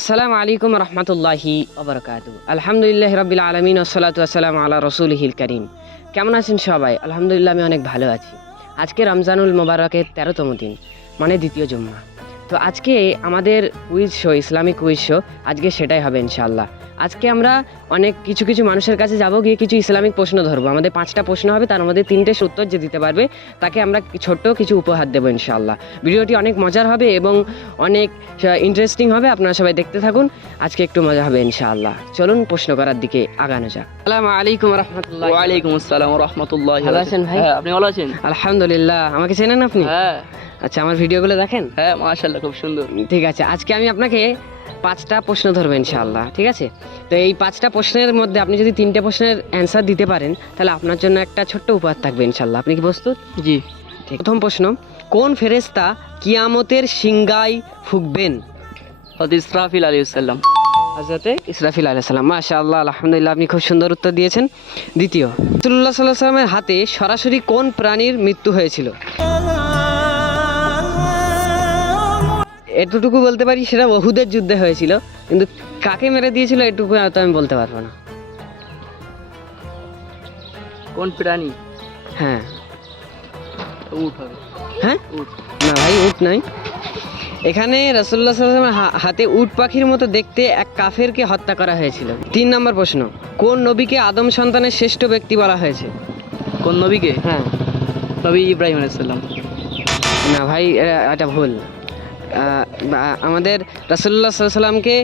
আসসালামু আলাইকুম রহমতুল্লাহি ওবরাকাতু। আলহামদুলিল্লাহ রাব্বিল আলামিন ওয়াসসালাতু ওয়াসসালামু আলা রাসূলিহিল কারীম। কেমন আছেন সবাই? আলহামদুলিল্লাহ আমি অনেক ভালো আছি। আজকে রমজানুল মোবারকের 13তম দিন, মানে দ্বিতীয় জুম্মা। তো আজকে আমাদের quiz show, Islamic quiz show, আজকে সেটাই হবে ইনশাআল্লাহ। আজকে আমরা অনেক কিছু মানুষের কাছে যাব, গিয়ে কিছু ইসলামিক প্রশ্ন ধরবো। আমাদের 5টা প্রশ্ন হবে, তার মধ্যে 3টে উত্তর যে দিতে পারবে তাকে আমরা ছোট্ট কিছু উপহার দেবো ইনশাআল্লাহ। ভিডিওটি অনেক মজার হবে এবং অনেক ইন্টারেস্টিং হবে। আপনারা সবাই দেখতে থাকুন, আজকে একটু মজা হবে ইনশাআল্লাহ। চলুন প্রশ্ন করার দিকে আগানো যাক। আসসালামু আলাইকুম রহমতুল্লাহ। ওয়ালাইকুম আসসালাম রাহমাতুল্লাহ। ভালো আছেন ভাই? হ্যাঁ, আপনি ভালো আছেন? আলহামদুলিল্লাহ। আমাকে চেনেন আপনি? হ্যাঁ আচ্ছা, আমার ভিডিওগুলো দেখেন? হ্যাঁ, মাশাআল্লাহ, খুব সুন্দর। ঠিক আছে, আজকে আমি আপনাকে 5টা প্রশ্ন ধরবো ইনশাআল্লাহ, ঠিক আছে? তো এই 5টা প্রশ্নের মধ্যে আপনি যদি 3টে প্রশ্নের অ্যান্সার দিতে পারেন, তাহলে আপনার জন্য একটা ছোট্ট উপহার থাকবে ইনশাআল্লাহ। আপনি কি প্রস্তুত? জি। প্রথম প্রশ্ন, কোন ফেরেশতা কিয়ামতের সিংগায় ফুঁকবেন? হযরত ইসরাফিল আলাইহিস সালাম। হযরতে ইসরাফিল আলাইহিস সালাম। মাশাআল্লাহ, আলহামদুলিল্লাহ, আপনি খুব সুন্দর উত্তর দিয়েছেন। দ্বিতীয়, রাসূলুল্লাহ সাল্লাল্লাহু আলাইহি ওয়াসাল্লামের হাতে সরাসরি কোন প্রাণীর মৃত্যু হয়েছিল? এতটুকু বলতে পারি, সেটা উহুদের যুদ্ধে হয়েছিল, কিন্তু কাকে মেরে দিয়েছিল এটুকু হয়তো আমি বলতে পারবো না। কোন প্রাণী? হ্যাঁ। উট হবে। হ্যাঁ, উট। না ভাই, উট নয়। এখানে রাসূলুল্লাহ সাল্লাল্লাহু আলাইহি ওয়াসাল্লামের হাতে উট পাখির মতো দেখতে এক কাফেরকে হত্যা করা হয়েছিল। 3 নম্বর প্রশ্ন, কোন নবীকে আদম সন্তানের শ্রেষ্ঠ ব্যক্তি বলা হয়েছে? কোন নবীকে? হ্যাঁ। নবী ইব্রাহিম আলাইহিস সালাম। না ভাই, এটা ভুল। আমাদের রাসূলুল্লাহ সাল্লাল্লাহু আলাইহি ওয়াসাল্লামকে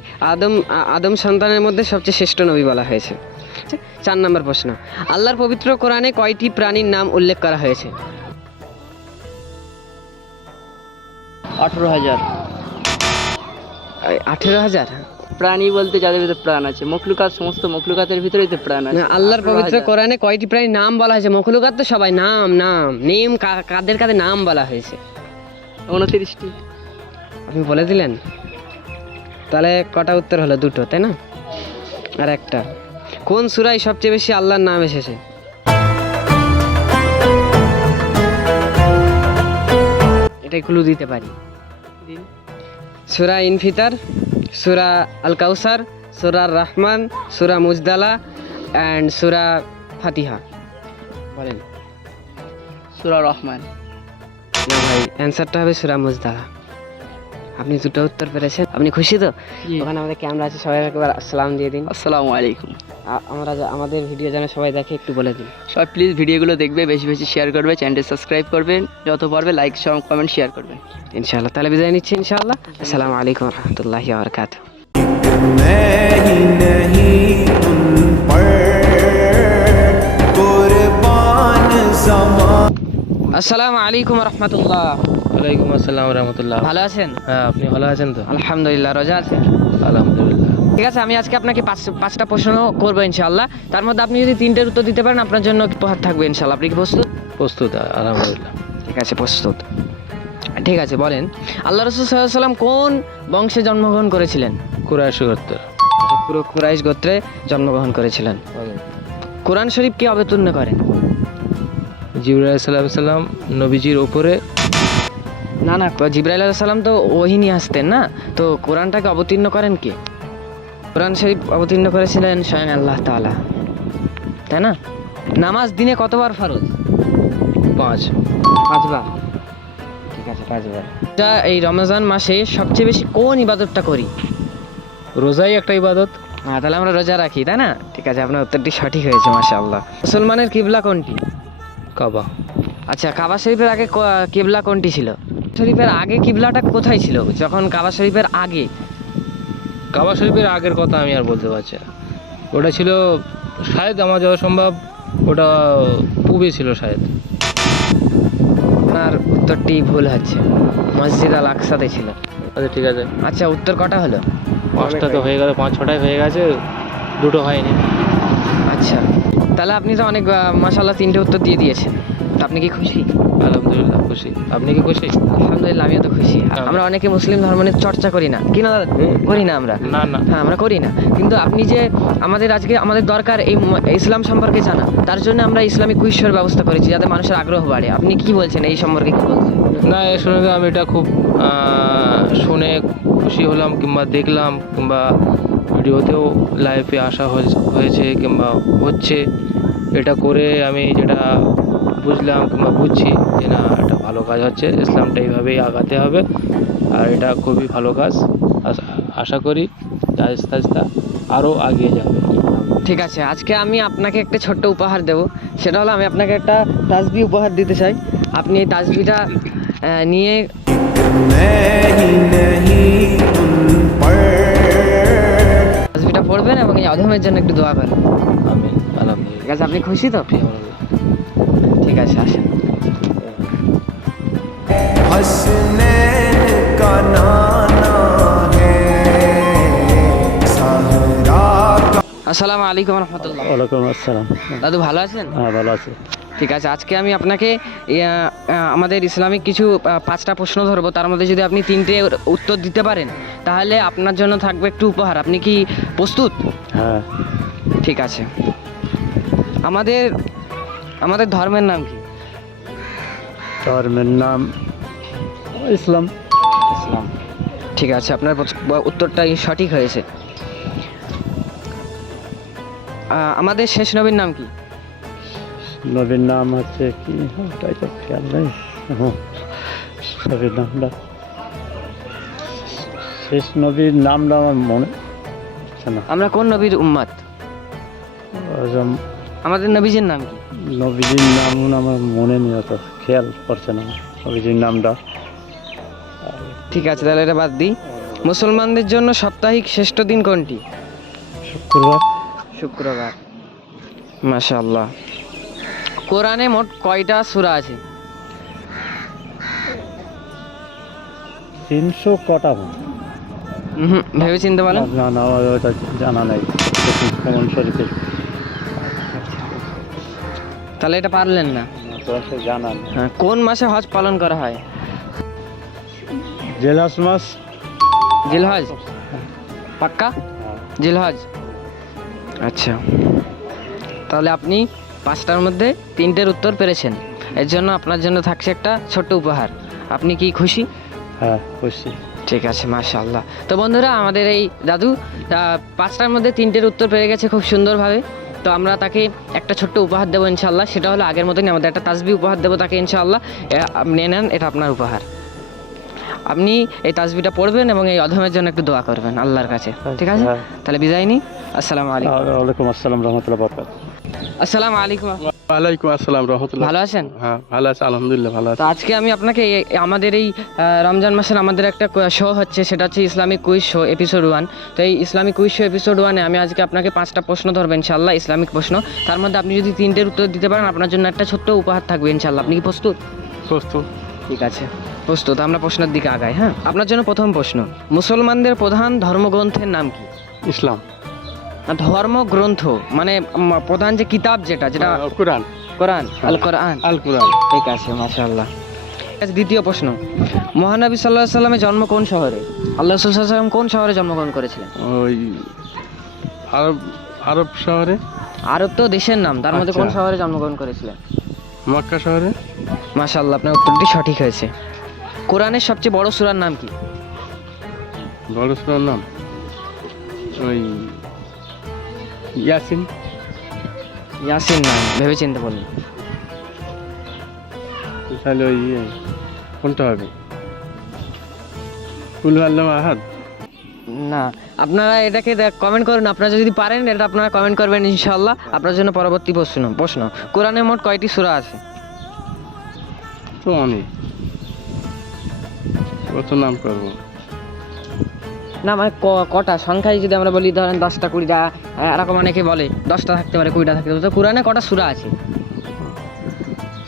আদম সন্তানের মধ্যে সবচেয়ে শ্রেষ্ঠ নবী বলা হয়েছে। 4 নম্বর প্রশ্ন, আল্লাহর পবিত্র কোরআনে কয়টি প্রাণীর নাম উল্লেখ করা হয়েছে? 18,000। 18,000? প্রাণী বলতে যাদের ভিতরে প্রাণ আছে, মখলুকাত, সমস্ত মখলুকাতের ভিতরেই তো প্রাণ আছে। আল্লাহর পবিত্র 18,000। কোরআনে কয়টি প্রাণীর নাম বলা হয়েছে? মখলুকাত তো সবাই, নাম কাদের কাদের নাম বলা হয়েছে? 29টি। আপনি বলে দিলেন, তাহলে কটা উত্তর হলো? 2টো, তাই না? আর একটা, কোন সূরায় সবচেয়ে বেশি আল্লাহর নাম এসেছে? এটা ক্লু দিতে পারি। সূরা ইনফিতার, সূরা আল কাউসার, সূরা রহমান, সূরা মুজদালা অ্যান্ড সূরা ফাতিহা। বলেন। সূরা রহমান। না ভাই, অ্যান্সারটা হবে সূরা মুজদালা। আপনি 2টো উত্তর পেরেছেন। আপনি খুশি তো? জি। ওখানে আমাদের ক্যামেরা আছে, সবাই একবার আসসালাম দিয়ে দিন। আসসালামু আলাইকুম। আমাদের ভিডিও যেন সবাই দেখে, একটু বলে দিন। সবাই প্লিজ ভিডিওগুলো দেখবে, বেশি বেশি শেয়ার করবে, চ্যানেলটি সাবস্ক্রাইব করবেন, যত পারবে লাইক, কমেন্ট, শেয়ার করবেন ইনশাআল্লাহ। তাহলে বিদায় নিচ্ছি ইনশাআল্লাহ। আসসালামু আলাইকুম রহমতুল্লাহি ওয়া বারাকাতুহু। আসসালামু আলাইকুম রহমতুল্লাহ। ওয়ালাইকুম আসসালাম রহমতুল্লাহ। ভালো আছেন? হ্যাঁ, আপনি ভালো আছেন তো? আলহামদুলিল্লাহ। রোজা আছেন? আলহামদুলিল্লাহ। ঠিক আছে, আমি আজকে আপনাকে 5টা প্রশ্ন করবো ইনশাআল্লাহ। তার মধ্যে আপনি যদি 3টের উত্তর দিতে পারেন, আপনার জন্য উপহার থাকবে ইনশাআল্লাহ। আপনি কি প্রস্তুত? প্রস্তুত, আলহামদুলিল্লাহ। ঠিক আছে, প্রস্তুত। ঠিক আছে, বলেন, আল্লাহ রাসূল সাল্লাল্লাহু আলাইহি ওয়াসাল্লাম কোন বংশে জন্মগ্রহণ করেছিলেন? কুরাইশ গোত্র। পুরো কুরাইশ গোত্রে জন্মগ্রহণ করেছিলেন। কোরআন শরীফ কে অবতীর্ণ করেন? জিবরাইল আলাইহিস সালাম নবীজির উপরে। না, জিবরাইল আলাইহিস সালাম তো ওহী নিয়ে আসতেন না, তো কোরআনটাকে অবতীর্ণ করেন কে? কোরআন শরীফ অবতীর্ণ করেছিলেন স্বয়ং আল্লাহ তাআলা, তাই না? নামাজ দিনে কতবার ফরজ? 5 5বার। ঠিক আছে, 5বার। এই রমজান মাসে সবচেয়ে বেশি কোন ইবাদতটা করি? রোজাই একটা ইবাদত। হ্যাঁ, তাহলে আমরা রোজা রাখি, তাই না? ঠিক আছে, আপনার উত্তরটি সঠিক হয়েছে, মাশাআল্লাহ। মুসলমানের কিবলা কোনটি? কাবা। আচ্ছা, কাবা শরীফের আগে কিবলা কোনটি ছিল? শরীফের আগে কিবলাটা কোথায় ছিল? যখন কাবা শরীফের আগে। কাবা শরীফের আগের কথা আমি আর বলতে পারছি না। ওটা ছিল শায়দ, আমার যত সম্ভব ওটা পূবে ছিল শায়দ। আপনার উত্তরটি ভুল হচ্ছে, মসজিদ আল আকসাতে ছিল। আচ্ছা, ঠিক আছে। আচ্ছা, উত্তর কটা হলো? 5টা তো হয়ে গেল, 5-6টাই হয়ে গেছে, 2টো হয়নি। আচ্ছা, তাহলে আপনি তো অনেক মাশাআল্লাহ 3টে উত্তর দিয়ে দিয়েছেন। তো আপনি কি খুশি? আলহামদুলিল্লাহ খুশি। আপনি কি খুশি? আলহামদুলিল্লাহ, আমিও তো খুশি। আমরা অনেকে মুসলিম ধর্ম নিয়ে চর্চা করি না, কি না দাদা? করি না আমরা? না। হ্যাঁ, আমরা করি না, কিন্তু আপনি যে আমাদের দরকার এই ইসলাম সম্পর্কে জানা, তার জন্য আমরা ইসলামিক কুইজের ব্যবস্থা করেছি, যাতে মানুষের আগ্রহ বাড়ে। আপনি কি বলছেন এই সম্পর্কে, কি বলছেন? না, এ শুনে তো আমি এটা খুব শুনে খুশি হলাম, কিংবা দেখলাম, কিংবা ভিডিওতেও লাইভে আসা হয়েছে কিংবা হচ্ছে, এটা করে আমি যেটা বুঝলাম কিংবা বুঝছি যে না, এটা ভালো কাজ হচ্ছে, ইসলামটা এইভাবেই আগাতে হবে। আর এটা খুবই ভালো কাজ, আশা করি আস্তে আস্তে আরও এগিয়ে যাবে। ঠিক আছে, আজকে আমি আপনাকে একটা ছোট্ট উপহার দেব। সেটা হলো আমি আপনাকে একটা তাসবিহ উপহার দিতে চাই। আপনি এই তাসবিহটা নিয়ে তাসবিহটা পড়বেন এবং এই অধমের জন্য একটু দোয়া করবেন। আমিন, আলহামদুলিল্লাহ। ঠিক আছে, আপনি খুশি তো? ঠিক আছে, আসেন। हसनैन का नाना है सहरा का। আসসালামু আলাইকুম রহমতুল্লাহ। ওয়ালাইকুম আসসালাম। দাদু ভালো আছেন? হ্যাঁ, ভালো আছি। ঠিক আছে, আজকে আমি আপনাকে আমাদের ইসলামিক কিছু 5টা প্রশ্ন ধরবো। তার মধ্যে যদি আপনি 3টে উত্তর দিতে পারেন তাহলে আপনার জন্য থাকবে একটু উপহার। আপনি কি প্রস্তুত? হ্যাঁ, ঠিক আছে। আমাদের ধর্মের নাম কি? ধর্মের নাম ইসলাম। ইসলাম। ঠিক আছে, আপনার উত্তরটাই সঠিক হয়েছে। আমাদের শেষ নবীর নাম কি? নবীর নাম হচ্ছে কি, ওটাই তো খেয়াল নেই। নবীর নামটা, শেষ নবীর নামটা আমার মনে হচ্ছে না। আমরা কোন নবীর উম্মত? আমাদের নবীজির নাম কি? নবীজির নাম আমার মনে নেই, অত খেয়াল পড়ছে না নবীজির নামটা। ঠিক আছে, তাহলে এটা বাদ দিই। মুসলমানদের জন্য সাপ্তাহিক শ্রেষ্ঠ দিন কোনটি? শুক্রবার। শুক্রবার। মাশাআল্লাহ। কোরআনে মোট কয়টা সূরা আছে? 300 কটা? ভেবে চিনতে বলেন। না না, ওটা জানা নাই। কোরআন শরীফের তাহলে এটা পারলেন না। জানা নেই। হ্যাঁ, কোন মাসে হজ পালন করা হয়? জেলাস মাস। জিলহজ। পাক্কা? জিলহজ। আচ্ছা, তাহলে আপনি 5টার মধ্যে 3টের উত্তর পেরেছেন। এর জন্য আপনার জন্য থাকছে একটা ছোট্ট উপহার। আপনি কি খুশি? হ্যাঁ, খুশি। ঠিক আছে, মাশাআল্লাহ। তো বন্ধুরা, আমাদের এই দাদু 5টার মধ্যে 3টের উত্তর পেয়ে গেছে খুব সুন্দরভাবে। তো আমরা তাকে একটা ছোট্ট উপহার দেবো ইনশাআল্লাহ। সেটা হলো আগের মতনই আমাদের একটা তাসবিহ উপহার দেবো তাকে ইনশাআল্লাহ। আপনি নেন, এটা আপনার উপহার। আপনি এই তাসবিহটা পড়বেন এবং এই অধমের জন্য একটু দোয়া করবেন আল্লাহর কাছে। ঠিক আছে, হ্যাঁ। তাহলে বিদায় নিই। আসসালামু আলাইকুম। ওয়ালাইকুম আসসালাম রহমতুল্লাহ বরকাত। আসসালামু আলাইকুম। ওয়ালাইকুম আসসালাম রহমতুল্লাহ। ভালো আছেন? হ্যাঁ, ভালো আছে, আলহামদুলিল্লাহ ভালো আছে। তো আজকে আমি আপনাকে আমাদের এই রমজান মাসের আমাদের একটা শো হচ্ছে, সেটা হচ্ছে ইসলামিক কুইজ শো এপিসোড 1। তো এই ইসলামিক কুইজ শো এপিসোড 1-এ আমি আজকে আপনাকে 5টা প্রশ্ন ধরবো ইনশাআল্লাহ, ইসলামিক প্রশ্ন। তার মধ্যে আপনি যদি 3টের উত্তর দিতে পারেন আপনার জন্য একটা ছোট্ট উপহার থাকবে ইনশাআল্লাহ। আপনি কি প্রস্তুত? প্রস্তুত। ঠিক আছে, প্রস্তুত। আমরা প্রশ্নের দিকে আগাই। হ্যাঁ, আপনার জন্য প্রথম প্রশ্ন, মুসলমানদের প্রধান ধর্মগ্রন্থের নাম কি? ইসলাম। ধর্মগ্রন্থ মানে প্রধান যে কিতাব যেটা কোরআন। কোরআন, আল কোরআন। আল কোরআন। ঠিক আছে, মাশাআল্লাহ। ঠিক আছে, দ্বিতীয় প্রশ্ন, মহানবী সাল্লাল্লাহু আলাইহি সাল্লামের জন্ম কোন শহরে? আল্লাহ রাসূল সাল্লাল্লাহু আলাইহি সাল্লাম কোন শহরে জন্মগ্রহণ করেছিলেন? ওই আরব শহরে। আরব তো দেশের নাম, তার মধ্যে কোন আচ্ছা। শহরে জন্মগ্রহণ করেছিলেন? মক্কা শহরে। মাশাআল্লাহ, আপনার উত্তরটি সঠিক হয়েছে। কোরআনের সবচেয়ে বড় সূরার নাম কি? বড় সূরার নাম ওই ইয়াসিন। ইয়াসিন নাম, ভেবে চিন্তে বলুন। তাহলে ওই কোনটা হবে? কুল আল্লাহু আহাদ। না, আপনারা এটাকে কমেন্ট করুন। আপনারা যদি পারেন এটা আপনারা কমেন্ট করবেন ইনশাআল্লাহ। আপনার জন্য পরবর্তী প্রশ্ন, কোরআনে মোট কয়টি সূরা আছে? তো অনেক, কত নাম করবো? না মানে কটা সংখ্যায় যদি আমরা বলি, ধরেন 10টা 20টা, এরকম অনেকে বলে 10টা থাকতে পারে, 20টা থাকতে পারে। তো কোরআনে কটা সূরা আছে?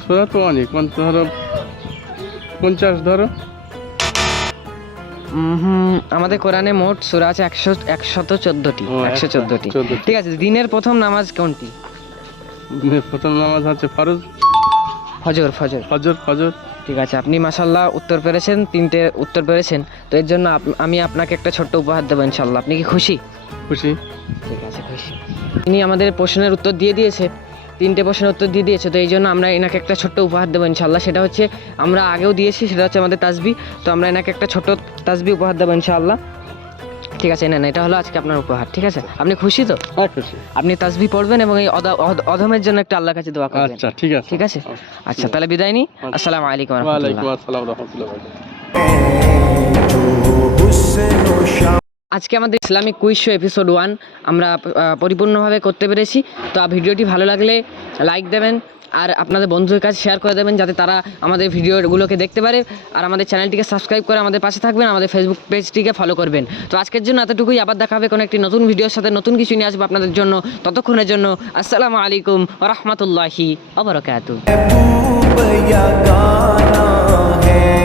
সূরা তো অনেক, ধরো 50 ধরো। আমাদের কোরআনে মোট সূরা আছে 114টি। ও, 114টি। 114 ঠিক আছে, দিনের প্রথম নামাজ কোনটি? দিনের প্রথম নামাজ হচ্ছে ফরজ। ফজর। ফজর। ফজর। ফজর। ঠিক আছে, আপনি মাশাআল্লাহ উত্তর পেরেছেন, 3টে উত্তর পেরেছেন। তো এর জন্য আমি আপনাকে একটা ছোট্ট উপহার দেবো ইনশাআল্লাহ। আপনি কি খুশি? খুশি। ঠিক আছে, খুশি। তিনি আমাদের প্রশ্নের উত্তর দিয়ে দিয়েছে। 3টে প্রশ্নের উত্তর দিয়ে দিয়েছে, তো এই জন্য আমরা এনাকে একটা ছোট্ট উপহার দেবো ইনশাআল্লাহ। সেটা হচ্ছে আমরা আগেও দিয়েছি, সেটা হচ্ছে আমাদের তাসবি। তো আমরা এনাকে একটা ছোট্ট তাসবি উপহার দেবো ইনশাআল্লাহ। ঠিক আছে, না এটা হলো আজকে আপনার উপহার। ঠিক আছে, আপনি খুশি তো? হ্যাঁ, খুশি। আপনি তাসবি পড়বেন এবং এই অধমের জন্য একটা আল্লাহর কাছে দোয়া করবেন। আচ্ছা, ঠিক আছে। ঠিক আছে, আচ্ছা তাহলে বিদায় নিই। আসসালামু আলাইকুম ওয়া ওয়ালাইকুম রাহমাতুল্লাহ। আসসালাম রহমতুল্লাহ। हुस्न व शान আজকে আমাদের ইসলামিক কুইজ শো এপিসোড 1 আমরা পরিপূর্ণভাবে করতে পেরেছি। তো ভিডিওটি ভালো লাগলে লাইক দেবেন আর আপনাদের বন্ধুদের কাছে শেয়ার করে দেবেন, যাতে তারা আমাদের ভিডিওগুলোকে দেখতে পারে। আর আমাদের চ্যানেলটিকে সাবস্ক্রাইব করে আমাদের পাশে থাকবেন, আমাদের ফেসবুক পেজটিকে ফলো করবেন। তো আজকের জন্য এতটুকুই, আবার দেখা হবে কোনো একটি নতুন ভিডিওর সাথে, নতুন কিছু নিয়ে আসবো আপনাদের জন্য। ততক্ষণের জন্য আসসালামু আলাইকুম ওয়া রাহমাতুল্লাহি ওয়া বারাকাতুহু। महबूब या गाना है